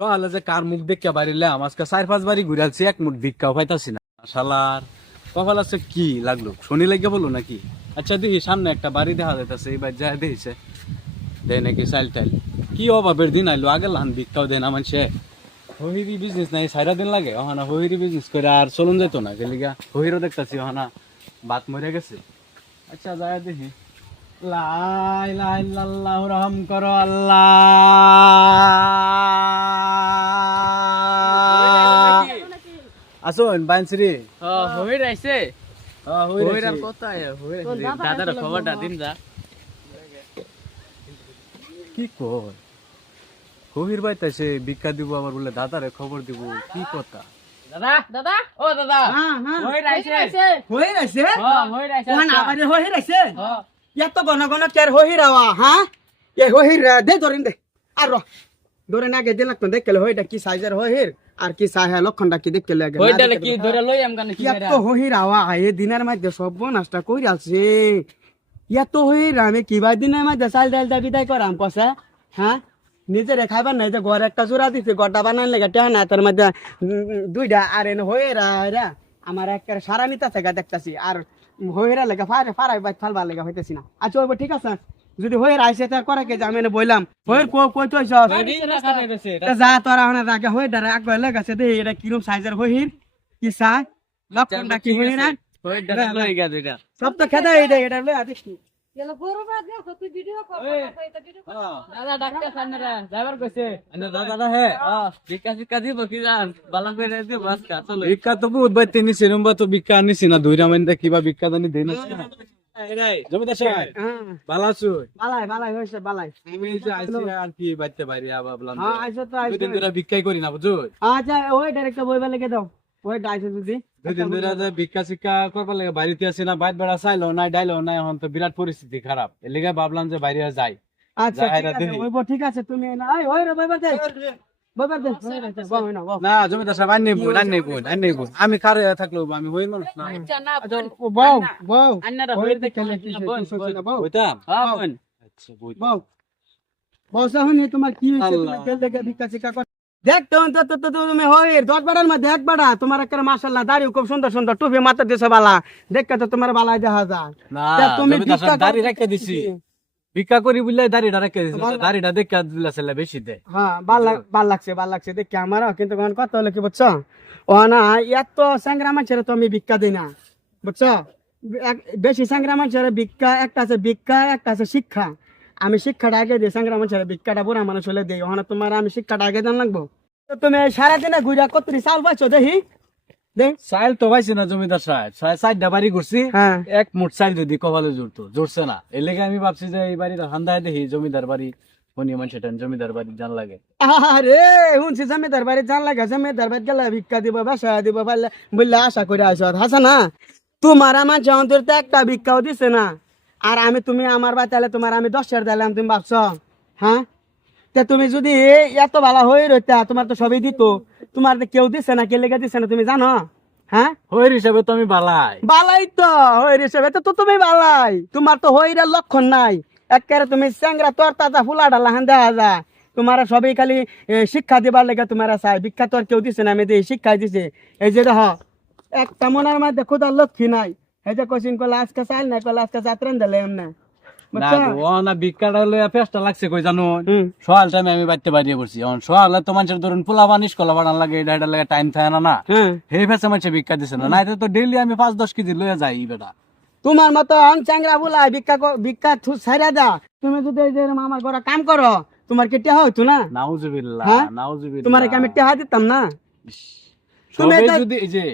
তাহলে যে কার মুখ দেখে বাড়িলে আজকে চার পাঁচ বাড়ি ঘুরালছি এক মুঠ ভিক্ষাও পাইতাছি না। শালার, কপাল আছে কি লাগল? শনি লাগে বলো নাকি? আচ্ছা দেখি, সামনে একটা বাড়ি দেখা যাইতেছে এবার যা দেখছে। দেয় নাকি চাইল টাইল। কি অভাবের দিন আইলো, আগে লাহান ভিক্ষাও দেয় না মানুষে। হহিরি বিজনেস নাই, সাইরা দিন লাগে ওহানা হহিরি বিজনেস করে আর চলুন যেত না। গেলিগা হহিরও দেখতাছি ওহানা বাত মরে গেছে। আচ্ছা যায় দেখি। লাই লাই, লাল্লাহ রহম করো আল্লাহ। আসুন বাইনসিরি হইর আইছে। হইর হইর আর কত হইর দাদার খবরটা দিন যা। কি কর? হহির বাইতাছে ভিক্ষা দিব আবার বলে দাদারে খবর দিব কি কথা? দাদা? দাদা? ও দাদা। হইর আইছে। হয়ে গেছে হ্যাঁ হইর আইছে ওখানে আবার এত ঘন ঘন কের হহি রাওয়া হ্যাঁ এ হহির দে ধরেন দে। আর র। ধরেন আগে দিলাক তো দেখলে হইটা কি সাইজের হহির আর কি সাহে লক্ষণটা কি আগে হইটা কি ধরে লই আম কি এত হহির আওয়া এ দিনের মধ্যে সব নষ্ট কই আছে এত হহির আমি কিবা দিনের মধ্যে চাল ডাল দা বিদায় করাম পয়সা হ্যাঁ? নিজে খাইবার নাই যে ঘর একটা চূড়া দিছে ঘরটা বানান লেগে টেহা না তার মধ্যে দুইটা আর এনে হয়ে রা। আমার একটা সারা নিতে থেকে দেখতাছি আর হইরা লেগে ফারে ফারাই বাইক ফালবার লেগে হইতেছি না। আচ্ছা ঠিক আছে। যদি হয়ে আইসে তার করে কে আমি এনে বইলাম? হইর কো কই তো যা তোরা হনে রাগে হই ডারে আগ গলে গেছে দে এটা কিরম সাইজের হইর কি সাই লক্ষণটা কি হই না সব তো খেদা এইটা এটা লই আদিস কি দাদা ডাক্তার সামনেরা ড্রাইভার না হে হ্যাঁ ভিক্ষা ভিক্ষা দিব কি জান বালাম করে দিও বাস কা চলো। ভিক্ষা তো বহুত বাইতে নিছি রুম্বা তো ভিক্ষা আনিছি না কিবা দেন জমিদার সাহেব হ্যাঁ ভালো আছো? বালাই বালাই হইছে বালাই। আমি যে আইছি আর কি বাইতে বাইরে আবার হ্যাঁ আইছো তো আইছো দিন ধরে ভিক্ষাই করি না বুঝছ? আচ্ছা ওই ডাইরেক্ট বইবা লেগে দাও। ওই ডাইছে যদি। দুই ধরে যে ভিক্ষা শিক্ষা করবার লাগে বাড়িতে আছি না বাইর বেড়া চাইলো না ডাইলো না এখন তো বিরাট পরিস্থিতি খারাপ। এর লিগে ভাবলাম যে বাইরে যাই। আচ্ছা ঠিক আছে ওইব ঠিক আছে তুমি না ওই রে বইবা দে। না জমিদার সাহেব বোন বোন বোন। আমি খারে থাকল আমি হই মানুষ না। না বউ বউ। আন্নারা ওই হইর দেখে দেখে কি বোন। হইতাম বোন। আচ্ছা বই বউ। বউ সাহনি তোমার কি হইছে তুমি দেখে ভিক্ষা শিক্ষা দেখ তো তো তো- তো তুমি হই দশ বাড়ার মধ্যে এক বাড়া। তোমার একটা মাশাআল্লাহ দাড়ি খুব সুন্দর সুন্দর। টুপি মাথা দিছে বালা। দেখে তো তোমার বালাই দেখা যায়। তুমি দাড়ি রেখে দিছি। ভিক্ষা করি বুঝলে দাড়িটা রেখে দাড়িটা দেখে দিলা ছেলে বেশি দেয় হ্যাঁ ভালো ভালো লাগছে ভালো লাগছে দেখি আমার কিন্তু কত হলো কি বুঝছ? ও না এত স্যাংরা মানুষের তো আমি ভিক্ষা দিই না বুঝছ? বেশি স্যাংরা মানুষের ভিক্ষা একটা আছে ভিক্ষা একটা আছে শিক্ষা। আমি শিক্ষাটা আগে দিই স্যাংরা মানুষের ভিক্ষাটা বুড়া মানুষ হলে দিই ওখানে তোমার আমি শিক্ষাটা আগে জান লাগবো তুমি সারাদিনে ঘুরা কতরি চাল পাইছো দেখি? দেখ চাইল তো পাইছি না জমিদার সাহেব। চারটা বাড়ি ঘুরছি। হ্যাঁ। এক মুঠ চাইল যদি কপালে জুড়তো জুড়ছে না। এর লেগে আমি ভাবছি যে এই বাড়িটা হান্দায় দেখি জমিদার বাড়ি ফোনি মানুষটা জমিদার বাড়ি জান লাগে। আরে শুনছি জমিদার বাড়ি জান লাগে। জমিদার বাড়ি গেলে ভিক্ষা দিব বাসা দিব বললে আশা করে আসো হাসা না তোমার আমার জয়ন্তর তো একটা ভিক্ষাও দিছে না। আর আমি তুমি আমার বাড়ি তাহলে তোমার আমি দশ হাজার দিলাম তুমি ভাবছ? হ্যাঁ? তা তুমি যদি এত ভালো হয়ে রইতা তোমার তো সবই দিত। তোমার কেউ দিছে না কে লেগে দিছে না তুমি জানো? হ্যাঁ? হইর হিসাবে তো বালাই। বালাই তো হইর হিসেবে তো তো তুমি বালাই। তোমার তো হইরের লক্ষণ নাই। একেবারে তুমি তোর তাজা ফুলা ডালা হান দেখা যায়। তোমার সবই খালি শিক্ষা দিবার লেগে তোমার চাই। বিখ্যাত আর কেউ দিছে না আমি দিই শিক্ষা দিছে। এই যে দেখ একটা মনের মধ্যে খুদার লক্ষ্মী নাই। এই যে কোচিং করলে আজকে চাল না করলে আজকে চাত্রেন দিলে এমনি। না গো, ও না ভিক্ষাটা লইয়া পেস্টা লাগছে কই জানো? সকাল টাইমে আমি বাড়তে বাড়িয়ে পড়ছি এখন সকালে তো মানুষের ধরুন পোলা বানিস কলা বানান লাগে এটা এটা লাগে টাইম থাকে না না। হ্যাঁ। ফেসে ভিক্ষা দিছে না। নাই তো ডেইলি আমি পাঁচ দশ কেজি লইয়া যাই বেটা। তোমার মতো চাংরা বুলাই ভিক্ষা ছাইরা দা। তুমি যদি এই যে ঘরে কাম করো তোমার কি টেহা হইতো না? নাউজুবিল্লাহ হ্যাঁ? নাউজুবিল্লাহ। তোমার কি আমি টেহা দিতাম না? যদি এই যে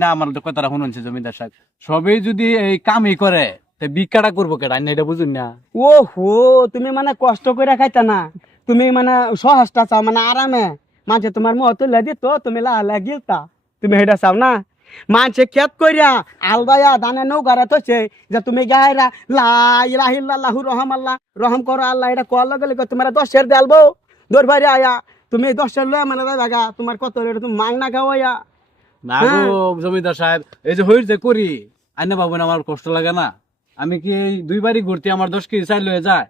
না আমার কথাটা শুনুন জমিদার সাহেব। সবাই যদি এই কামই করে তে ভিক্ষাটা করব কেটা আইন এটা বুঝুন না। ও হো তুমি মানে কষ্ট করে খাইতা না। তুমি মানে সহজটা চাও মানে আরামে। মাঝে তোমার মুহ তুলে দিত তুমি লাহলে গিলতা। তুমি হেটা চাও না? মানছে খেত কইরা আলবায়া দানে নৌকারে তোছে যে তুমি গায়রা লা ইলাহা ইল্লাল্লাহু রহম আল্লাহ রহম করো আল্লাহ এটা কোয়ার লগে লগে তোমার দশের দেলবো দৌড় বাইরে আয়া তুমি দশের লয়ে মানে যাগা তোমার কত লইরা তুমি মাং না খাওয়াইয়া না হ্যাঁ। গো জমিদার সাহেব এই যে হইর যে করি আইনে বাবু আমার কষ্ট লাগে না। আমি কি এই দুই বাড়ি ঘুরতে আমার দশ কেজি চাই লয়ে যায়?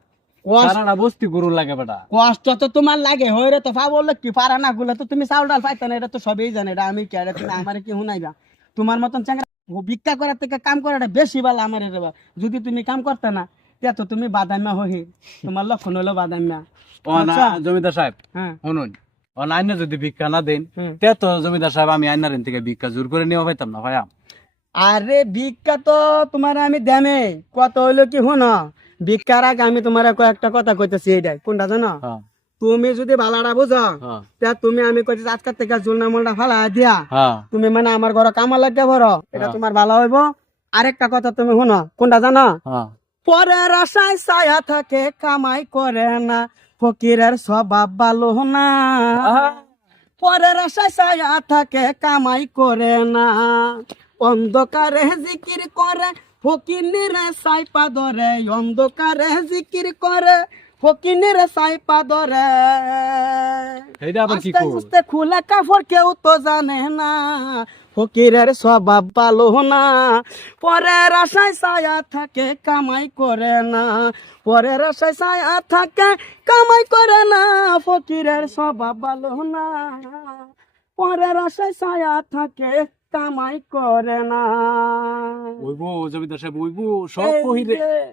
সারাটা বস্তি লাগে বেটা। কষ্ট তো তোমার লাগে হয়ে রে তো পা বলল কি? পারা না গুলো তো তুমি চাউল ডাল পাইতে না এটা তো সবই জানে এটা আমি কে তুমি আমার কি হুনাইবা তোমার মতন চাঙ্গা ভিক্ষা করার থেকে কাম করাটা বেশি ভালো আমার রে যদি তুমি কাম করতে না তে তো তুমি বাদাম্যা হহি তোমার লক্ষণ হলো ও না আচ্ছা। জমিদার সাহেব হ্যাঁ। শুনুন যদি ভিক্ষা না দেন। তে তো জমিদার সাহেব আমি আইনার থেকে ভিক্ষা জোর করে নিয়ে পাইতাম না ভাইয়া। আরে ভিক্ষা তো তোমার আমি দেমে। কত হইল কি হুন ভিক্ষার আগে আমি তোমার কয়েকটা কথা কইতেছি এইটাই কোনটা জানো? হ্যাঁ। তুমি যদি ভালাটা বুঝো হ্যাঁ। তা তুমি আমি কইছি আজকের থেকে জুলনা মুলনা ফালা দিয়া। হ্যাঁ। তুমি মানে আমার ঘরে কামা লাগে ভর এটা। তোমার ভালো হইব। আরেকটা কথা তুমি শুনো কোনটা জানো? পরের আশায় ছায়া থাকে কামাই করে না ফকিরের স্বভাব ভালো না। পরের আশায় ছায়া থাকে কামাই করে না। অন্ধকারে জিকির করে ফকিনের সাইপা ধরে অন্ধকারে জিকির করে ফকিনের সাইপা ধরে এইটা আবার কি আস্তে আস্তে খুলে কাপড় কেউ তো জানে না ফকিরের স্বভাব ভালো না। পরের আশায় ছায়া থাকে কামাই করে না। পরের আশায় ছায়া থাকে কামাই করে না। ফকিরের স্বভাব ভালো না। পরের আশায় ছায়া থাকে কামাই করে না। ওইবো জমিদার সাহেব ওইবো সব কহিরে যে-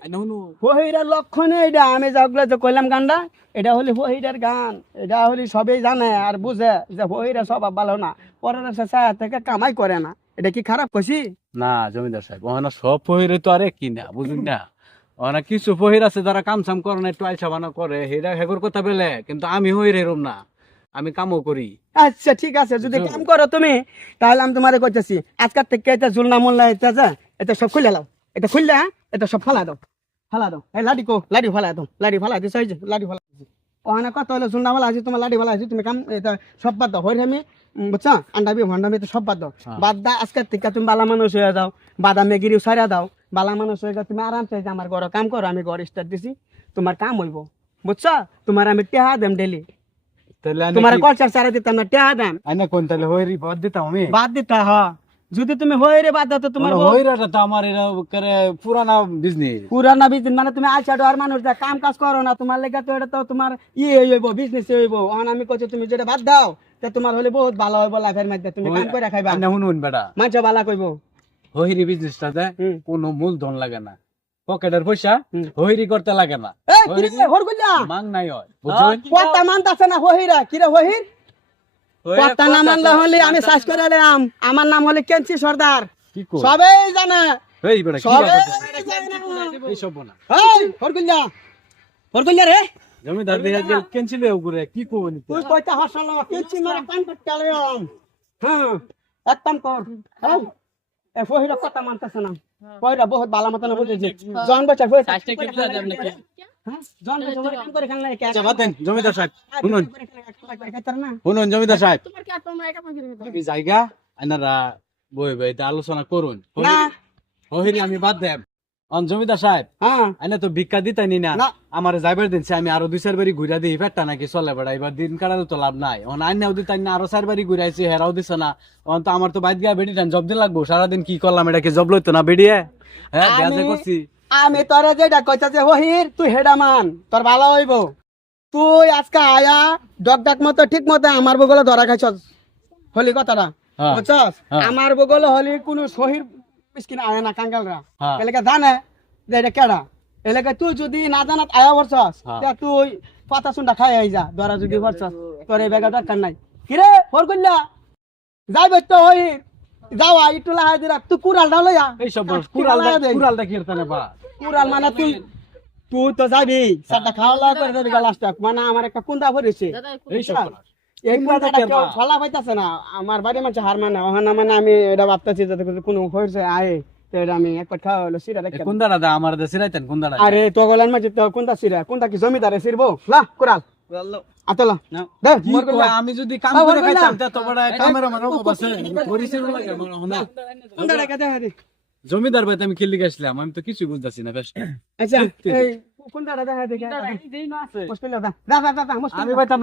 আইনা লক্ষণ এটা আমি যাগুলো যে কইলাম গানটা এটা হলি ফহিরের গান এটা হলি সবাই জানে আর বুঝে যে স্বভাব ভালো না। পরের ছায়া থেকে কামাই করে না। এটা কি খারাপ কইছি? না জমিদার সাহেব ওখানে সব পহিরে তো আরে কি না বুঝুন না। ওখানে কিছু পহির আছে যারা কাম সাম করে না একটু আলসা বানা করে হেরা হেগর কথা বেলে কিন্তু আমি হইরে রুম না। আমি কামও করি। আচ্ছা ঠিক আছে যদি কাম করো তুমি তাহলে আমি তোমারে কইতেছি আজকাল থেকে এটা জুলনা মুল্লা এটা যা এটা সব খুলে লাও এটা খুললে হ্যাঁ? এটা সব ফালা দাও ফালা দাও। এই লাডি কো লাডি ফালা দাও লাডি ফালা দিছ লাডি ফালা ওখানে কত হলো জুলনা ফালা আছে তোমার লাডি ফালা আছে তুমি কাম এটা সব বাদ দাও হইরে আমি বুঝছ? আন্ডাবি ভন্ডাবি তো সব বাদ দাও। হ্যাঁ। বাদ দা আজকের থেকে তুমি বালা মানুষ হয়ে যাও বাদামে গিরি সারা দাও বালা মানুষ হয়ে যাও তুমি আরামসে আমার ঘরে কাম করো আমি ঘর স্টার্ট দিছি তোমার কাম হইব বুঝছ? তোমার আমি টেহা দেম ডেলি তোমার খরচা সারা দিতাম না টেহা দেম আইনা কোন তাহলে হইরি বাদ দিতাম আমি? বাদ দিতা হ। যদি তুমি রে বাদ দাও তো তোমার তোমার হইরাটা তো আমার এরা করে পুরানা বিজনেস পুরানা বিজনেস মানে তুমি মানুষ যা কাম কাজ করো না। তোমার লেগে তো এটা তো তোমার ইয়ে হইব বিজনেস হইব। অন আমি কইছি তুমি যেটা বাদ দাও তে তোমার হলে বহুত ভালো হইব লাইফের মধ্যে। তুমি কাম করে খাইবা। আইনা শুনুন বেটা। মানুষ ভালো কইব। হইরি বিজনেসটাতে। কোনো মূলধন লাগে না। পকেটের পয়সা। হইরি করতে লাগে না। এই কিরে হর কইলা? মাং নাই হয় বুঝছেন কথা মানতাছে না হহিরা? কিরে হহির? কথা না মানলে হলে আমি শ্বাস করে আমার নাম হলে কেনসি সর্দার? সবাই জানে। এই বেটা কি সবাই ব্যাপার? জানে। এই সব না। এই হর কইলা? হর কইলা রে? জমিদার দিয়ে গেল ক্যান্সেল হয়ে ঘুরে কি করব তুই কইতে হাসলো কিচ্ছু মেরে কান করতে আলাম হ্যাঁ এক কাম কর। এই, ফহিরা কথা মানতেছে না। ফহিরা বহুত ভালো মতন বুঝেছে। জন বাচ্চা ফহিরা চারটে কি বুঝা যাবে নাকি? হ্যাঁ? জায়গা আইনারা বই বই আলোচনা করুন। আমি বাদ দেব। জমিদার সাহেব হ্যাঁ। আইনা তো ভিক্ষা দিতাই না। না। আমার যাইবার দিনছে আমি আরও দুই চার বাড়ি ঘুরা দিই পেটটা নাকি চলে বেড়া এবার দিন কাটারও তো লাভ নাই। অন আইনাও দিতাই না আরও চার বাড়ি ঘুরাইছি হেরাও দিছে না। অন তো আমার তো বেডি টান জব লাগবো। সারাদিন কি করলাম এটা কি জব লইতো না বেডিয়ে হ্যাঁ দেয়া আমি- করছি। আমি তোরে যেটা কইতা যে হহির তুই হেডা মান তোর ভালো হইব। তুই আজকে আয়া ডক ডাক মতো ঠিক মতো আমার বগলে ধরা খাইছস। হলি কথাটা হ্যাঁ। বুঝছস? হ্যাঁ। আমার বগলে হলি কোনো শহীর মিসকিন আয় না কাঙ্গালরা। হ্যাঁ। এলাকা জানে যে এটা কেডা? এলাকা তুই যদি না জানাত আয়া বলছস হ্যাঁ। তুই পাতা সুন্দা খাই আই যা ধরা যদি বলছস তোর এই বেগা দরকার নাই। কিরে ফোর কইলা যাইবে তো হই যাওয়া একটু লাহাই দিরা তুই কুড়াল ডাল লইয়া। এই সব কুড়াল বানায় দেয়? কুড়ালটা কি এর বা। কুড়াল মানে তুই তুই তো যাবি। সাতটা খাওয়া দাওয়া করে দেবি লাস্টটা মানে আমার একটা কুন্দা দাদা এই সব ফলা পাইতাছে না আমার বাড়ির মানুষ হার মানে ওখানে মানে আমি এটা ভাবতেছি যাতে কোনো হয়েছে আয়ে তো এটা আমি একবার খাওয়া হলো সিরা রেখে দেব। কুন্দারা দা আমার দেশে রাইতেন কুন্দারা আরে তো গলার মাঝে তো কোনটা সিরা কোনটা কি জমিদারে সিরবো লা কুড়াল আতলা দে কি মোর কয়, কইলা আমি যদি কাম হ্যাঁ, করে। খাইতাম তা বড় কামের আমার লাগে না হারি জমিদার ভাই আমি খেলি গেছিলাম আমি তো কিছু বুঝতাছি বেশ আচ্ছা দেখা দেখে আমি পাইতাম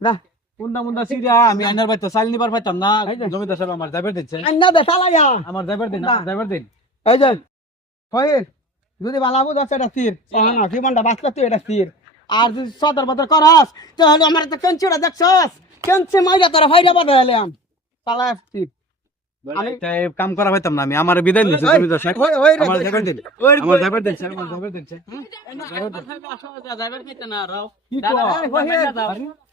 না দা কুন্দা মুন্দা সিরিয়া আমি আইনার ভাই তো চাল নিবার পাইতাম না। এই যে। জমিদার সাহেব আমার যাইবার দিচ্ছে। আন্না দে চালাইয়া আমার যাইবার দিন না। আমার যাইবার দিন। এই যে যদি বালা বুঝ আছে এটা স্থির। না জীবনটা বাঁচলে তুই এটা স্থির। আর যদি সদর বদর করস তাহলে আমার তো কেঞ্চিটা দেখছস। কেঞ্চি মাইরা তোরা ভাইরা বাদা এলাম স্থির। কাম করা পাইতাম না আমি। আমার বিদায় দিন দিন দিন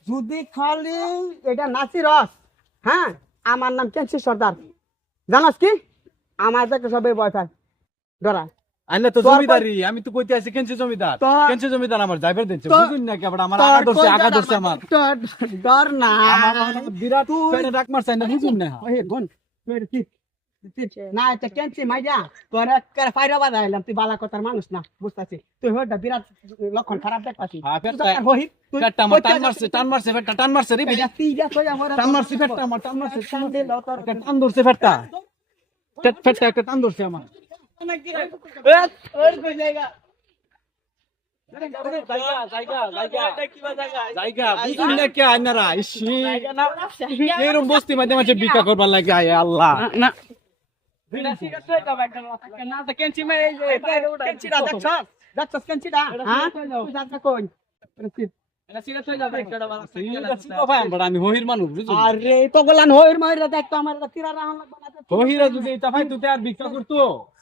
যদি খালি এটা নাচি রস হ্যাঁ? নাম কেঞ্চি সর্দার? জানাস কি? আমার দেখে সবাই ভয় পায় ডরা তো জমিদারি আমি তো কইতে আছি কেনছে জমিদার। তোর- জমিদার আমার যাইবার দিন বুঝুন না কি আমার আগা ধরছে আগা ধরছে আমার। ডর না। আমার আমার বিরাট তুই- মারছে না বুঝুন না। ওই বোন তুই কি না এটা কেনছি মাইজা তোর একেবারে ফাইরা বাধা এলাম তুই বালা কথার মানুষ না বুঝতাছি তুই হইটা বিরাট লক্ষণ খারাপ দেখতাছি হ্যাঁ, আমার এরকম বস্তি মাঝে মাঝে বিকা করবার লাগে আয় আল্লাহ। না আমি হহির মানুষ আরে তো গলান হইর মাইরা দেখ আমার তিরা রাহন। হহিরা যদি ভাই তুই আর ভিক্ষা করতো।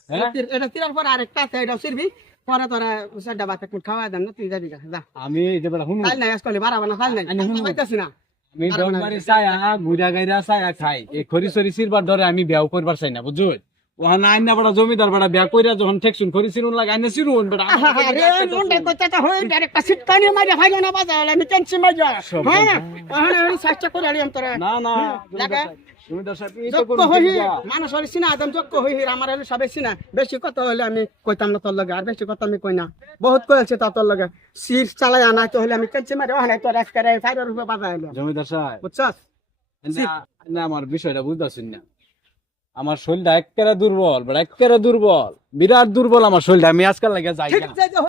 হ্যাঁ? এটা- এটা তিরার পর আরেকটা আছে এটা সিরবি পরে তোরা চারটা বাতা কোন খাওয়া দেন না তুই যাবি যা। আমি যে বেলা শুনুন খাইল নাই আজকাল বাড়াবা না খাইল নাই। আমি হুনু। পাইতাছি না। আমি দরবারি চায়া গুড়া গাইরা চায়া খাই। এই খরি সরি সিরবার ধরে আমি বিয়াও করবার চাই না বুঝুন আইনা বড় জমিদার বড় কইরা যখন ঠেকছুন খরি সিরুন লাগে আইনা সিরুন বড়। আরে মুন্ডে কইতাটা হই ডাইরেক্ট সিটকানি মাইরা ভাইলো না আমি কেনছি মাইরা। হ্যাঁ আরে আমি চেষ্টা করে আলিম তোরা। না না লাগে? জমিদার সাহেব এই তো যোগ্য হই বিয়া। মানুষ হলে সিনা আদম যোগ্য হই আমার হলে সবে সিনা বেশি কথা হলে আমি কইতাম না তোর লগে আর বেশি কথা আমি কই না। বহুত কইছে তা তোর লগে। সির চালাই আনা তো হলে আমি কেনছি মাইরা ওখানে তোর ফাইবার রূপে এলো জমিদার সাহেব। বুঝছস? না, না আমার বিষয়টা বুঝতেছেন না। আমার শরীরটা একেবারে দুর্বল একেবারে দুর্বল। বিরাট দুর্বল আমার শরীরটা আমি আজকাল লাগে যাই